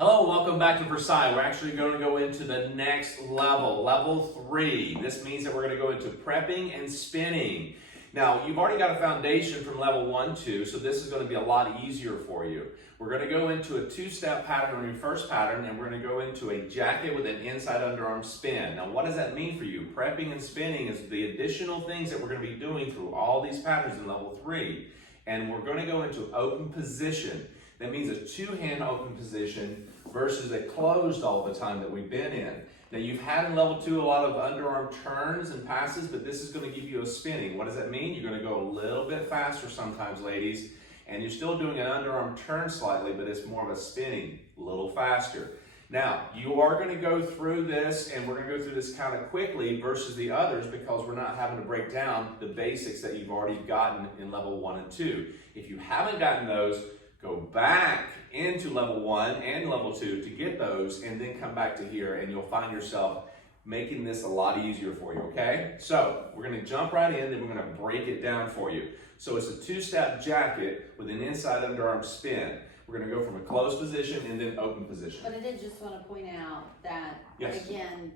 Hello, welcome back to Versailles. We're actually going to go into the next level, level 3. This means that we're going to go into prepping and spinning. Now, you've already got a foundation from level 1, 2, so this is going to be a lot easier for you. We're going to go into a 2-step pattern on your first pattern, and we're going to go into a jacket with an inside underarm spin. Now, what does that mean for you? Prepping and spinning is the additional things that we're going to be doing through all these patterns in level 3. And we're going to go into open position. That means a 2-hand open position versus a closed all the time that we've been in. Now you've had in level 2 a lot of underarm turns and passes, but this is going to give you a spinning. What does that mean? You're going to go a little bit faster sometimes, ladies, and you're still doing an underarm turn slightly, but it's more of a spinning, a little faster. Now, you are going to go through this, and we're going to go through this kind of quickly versus the others because we're not having to break down the basics that you've already gotten in level 1 and 2. If you haven't gotten those, go back into level 1 and level 2 to get those, and then come back to here, and you'll find yourself making this a lot easier for you, okay? So, we're going to jump right in, then we're going to break it down for you. So it's a 2-step jacket with an inside underarm spin. We're going to go from a closed position and then open position. But I did just want to point out that, yes, again,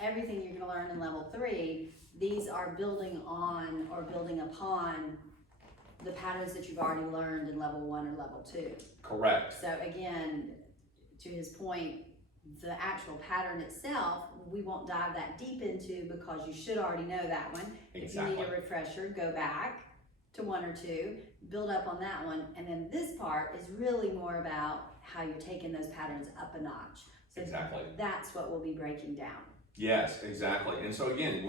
everything you're going to learn in level 3, these are building on or building upon the patterns that you've already learned in level 1 or level 2. Correct. So again, to his point, the actual pattern itself, we won't dive that deep into because you should already know that one. Exactly. If you need a refresher, go back to 1 or 2, build up on that one, and then this part is really more about how you're taking those patterns up a notch. So exactly. That's what we'll be breaking down. Yes, exactly. And so again,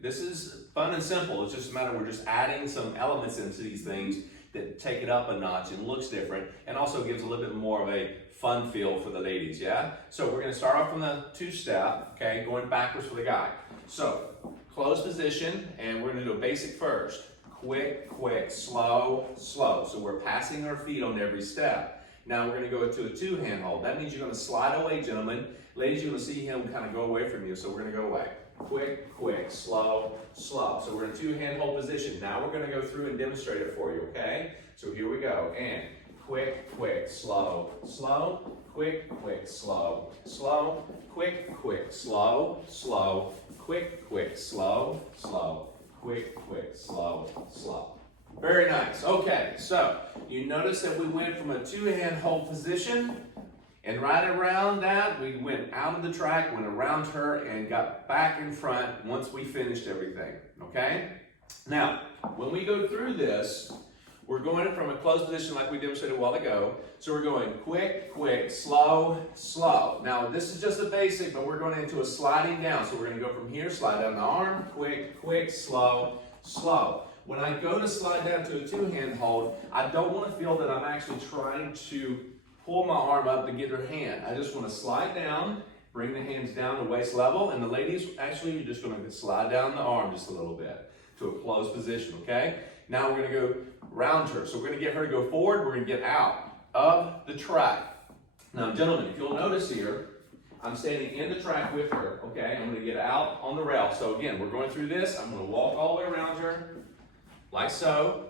this is fun and simple. It's just a matter, we're just adding some elements into these things that take it up a notch and looks different, and also gives a little bit more of a fun feel for the ladies, yeah? So we're gonna start off from the 2-step, okay, going backwards for the guy. So, closed position, and we're gonna do a basic first. Quick, quick, slow, slow. So we're passing our feet on every step. Now we're gonna go into a 2-hand hold. That means you're gonna slide away, gentlemen. Ladies, you're gonna see him kind of go away from you, so we're gonna go away. Quick, quick, slow, slow. So we're in a 2-hand hold position. Now we're gonna go through and demonstrate it for you, okay? So here we go, and quick, quick, slow, slow, quick, quick, slow, slow, quick, quick, slow, slow, quick, quick, slow, slow, quick, quick, slow, slow. Very nice. Okay, so you notice that we went from a 2-hand hold position, and right around that, we went out of the track, went around her, and got back in front once we finished everything, okay? Now, when we go through this, we're going from a closed position like we demonstrated a while ago. So we're going quick, quick, slow, slow. Now, this is just a basic, but we're going into a sliding down. So we're going to go from here, slide down the arm, quick, quick, slow, slow. When I go to slide down to a 2-hand hold, I don't want to feel that I'm actually trying to pull my arm up to get her hand. I just want to slide down, bring the hands down to waist level, and the ladies, actually, you're just going to slide down the arm just a little bit to a closed position, okay? Now we're going to go round her. So we're going to get her to go forward, we're going to get out of the track. Now, gentlemen, if you'll notice here, I'm standing in the track with her, okay? I'm going to get out on the rail. So again, we're going through this. I'm going to walk all the way around her, like so,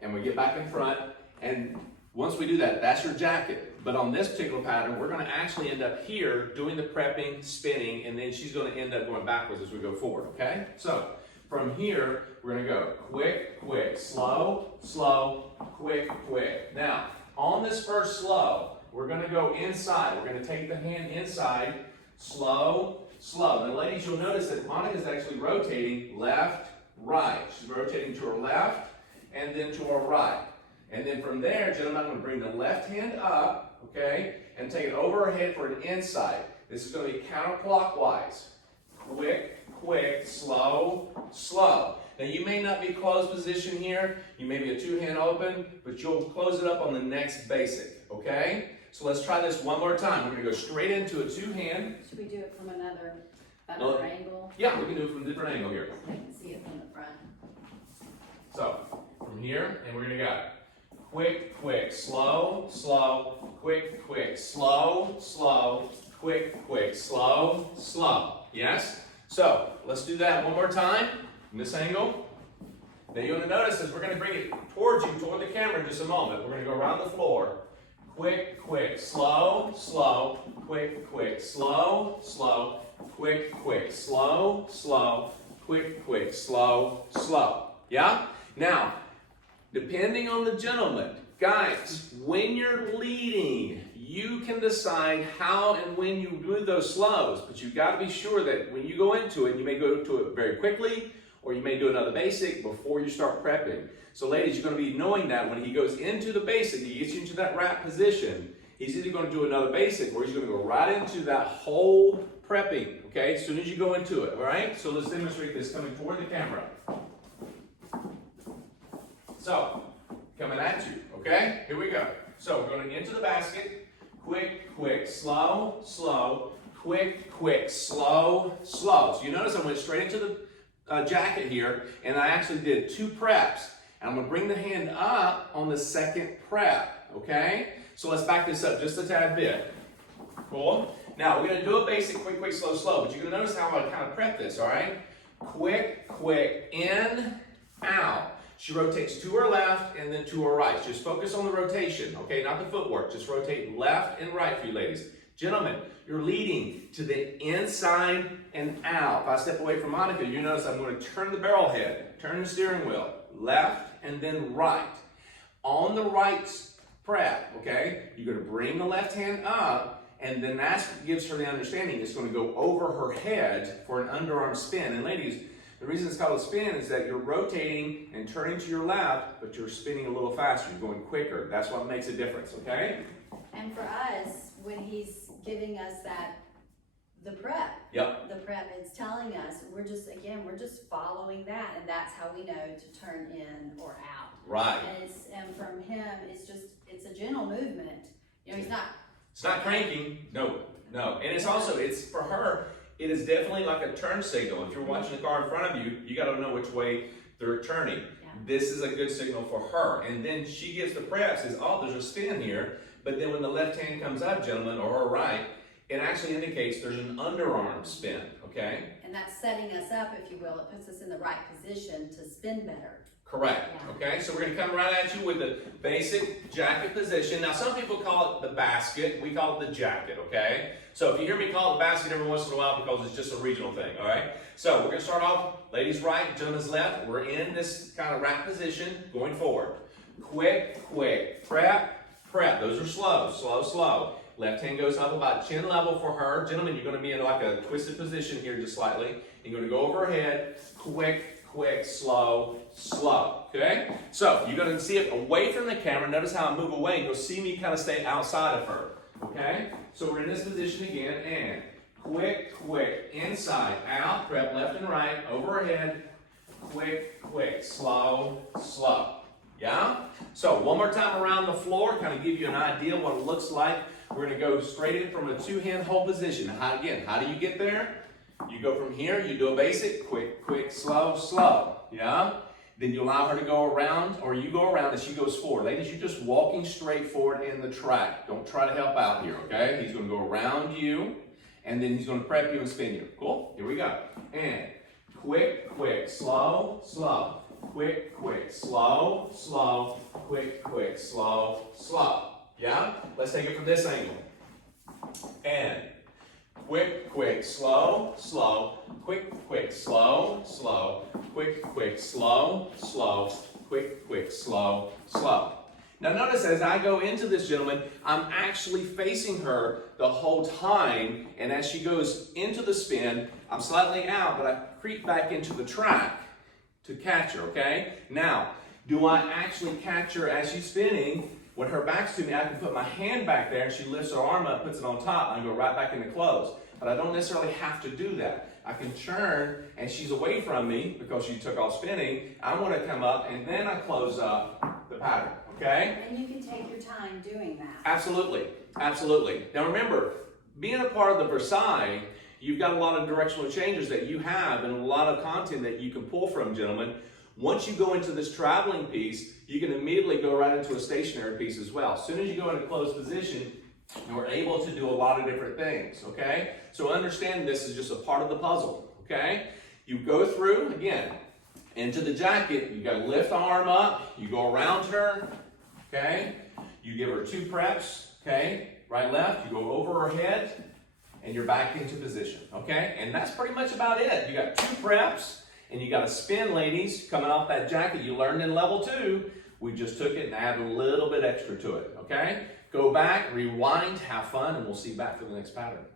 and we get back in front, and once we do that, that's your jacket. But on this particular pattern, we're going to actually end up here doing the prepping, spinning, and then she's going to end up going backwards as we go forward, okay? So from here, we're going to go quick, quick, slow, slow, quick, quick. Now, on this first slow, we're going to go inside. We're going to take the hand inside, slow, slow. Now, ladies, you'll notice that Monica's actually rotating left, right. She's rotating to her left and then to her right. And then from there, gentlemen, I'm going to bring the left hand up, okay, and take it over her head for an inside. This is going to be counterclockwise. Quick, quick, slow, slow. Now, you may not be closed position here. You may be a 2-hand open, but you'll close it up on the next basic, okay? So let's try this one more time. We're going to go straight into a 2-hand. Should we do it from another angle? Yeah, we can do it from a different angle here. I can see it from the front. So, from here, and we're going to go. Quick, quick, slow, slow, quick, quick, slow, slow, quick, quick, slow, slow. Yes? So, let's do that one more time from this angle. Now you're going to notice is we're going to bring it towards you, toward the camera in just a moment. We're going to go around the floor. quick, quick, slow, slow, quick, quick, slow, slow, quick, quick, slow, slow, quick, quick, slow, slow. Yeah? Now, depending on the gentleman, guys, when you're leading, you can decide how and when you do those slows, but you've got to be sure that when you go into it, you may go to it very quickly, or you may do another basic before you start prepping. So ladies, you're going to be knowing that when he goes into the basic, he gets you into that wrap position, he's either going to do another basic, or he's going to go right into that whole prepping, okay, as soon as you go into it, all right? So let's demonstrate this coming toward the camera. So, coming at you, okay? Here we go. So we're going into the basket. Quick, quick, slow, slow. Quick, quick, slow, slow. So you notice I went straight into the jacket here, and I actually did 2 preps. And I'm going to bring the hand up on the second prep, okay? So let's back this up just a tad bit. Cool? Now we're going to do a basic quick, quick, slow, slow. But you're going to notice how I kind of prep this, all right? Quick, quick, in, out. She rotates to her left and then to her right. Just focus on the rotation, okay? Not the footwork. Just rotate left and right for you ladies. Gentlemen, you're leading to the inside and out. If I step away from Monica, you notice I'm going to turn the barrel head, turn the steering wheel, left and then right. On the right prep, okay, you're going to bring the left hand up, and then that gives her the understanding it's going to go over her head for an underarm spin. And ladies, the reason it's called a spin is that you're rotating and turning to your left, but you're spinning a little faster. You're going quicker. That's what makes a difference, okay? And for us, when he's giving us the prep, the prep is telling us, we're just following that, and that's how we know to turn in or out. Right. And from him, it's a gentle movement. You know, it's not cranking. No. And it's also, it's for her, it is definitely like a turn signal. If you're watching the car in front of you, you got to know which way they're turning. Yeah. This is a good signal for her. And then she gives the prep, says, oh, there's a spin here. But then when the left hand comes up, gentlemen, or her right, it actually indicates there's an underarm spin, okay? And that's setting us up, if you will. It puts us in the right position to spin better. Correct, yeah. Okay? So we're gonna come right at you with the basic jacket position. Now, some people call it the basket. We call it the jacket, okay? So if you hear me call it the basket every once in a while, because it's just a regional thing, all right? So we're gonna start off, ladies right, gentlemen's left. We're in this kind of wrap position, going forward. Quick, quick, prep, prep. Those are slow, slow, slow. Left hand goes up about chin level for her. Gentlemen, you're gonna be in like a twisted position here just slightly. You're gonna go over her head, quick, quick, slow, slow, okay? So you're gonna see it away from the camera. Notice how I move away, and you'll see me kind of stay outside of her, okay? So we're in this position again, and quick, quick, inside, out, prep left and right, over her head, quick, quick, slow, slow, yeah? So one more time around the floor, kind of give you an idea what it looks like. We're gonna go straight in from a 2-hand hold position. How do you get there? You go from here, you do a basic, quick, quick, slow, slow, yeah? Then you allow her to go around, or you go around as she goes forward. Ladies, you're just walking straight forward in the track. Don't try to help out here, okay? He's gonna go around you, and then he's gonna prep you and spin you. Cool? Here we go. And quick, quick, slow, slow. Quick, quick, slow, slow. Quick, quick, slow, slow. Yeah? Let's take it from this angle. And quick, quick, slow, slow. Quick, quick, slow, slow. Quick, quick, slow, slow. Quick, quick, slow, slow. Now notice as I go into this, gentleman, I'm actually facing her the whole time, and as she goes into the spin, I'm slightly out, but I creep back into the track to catch her, okay? Now, do I actually catch her as she's spinning? When her back's to me, I can put my hand back there, and she lifts her arm up, puts it on top, and I go right back into close. But I don't necessarily have to do that. I can turn, and she's away from me because she took off spinning. I want to come up, and then I close up the pattern, okay? And you can take your time doing that. Absolutely, absolutely. Now remember, being a part of the Versailles, you've got a lot of directional changes that you have and a lot of content that you can pull from, gentlemen. Once you go into this traveling piece, you can immediately go right into a stationary piece as well. As soon as you go into closed position, you're able to do a lot of different things, okay? So understand this is just a part of the puzzle, okay? You go through, again, into the jacket, you gotta lift the arm up, you go around her, okay? You give her 2 preps, okay? Right, left, you go over her head, and you're back into position, okay? And that's pretty much about it. You got 2 preps, and you got a spin, ladies, coming off that jacket you learned in level 2. We just took it and added a little bit extra to it, okay? Go back, rewind, have fun, and we'll see you back for the next pattern.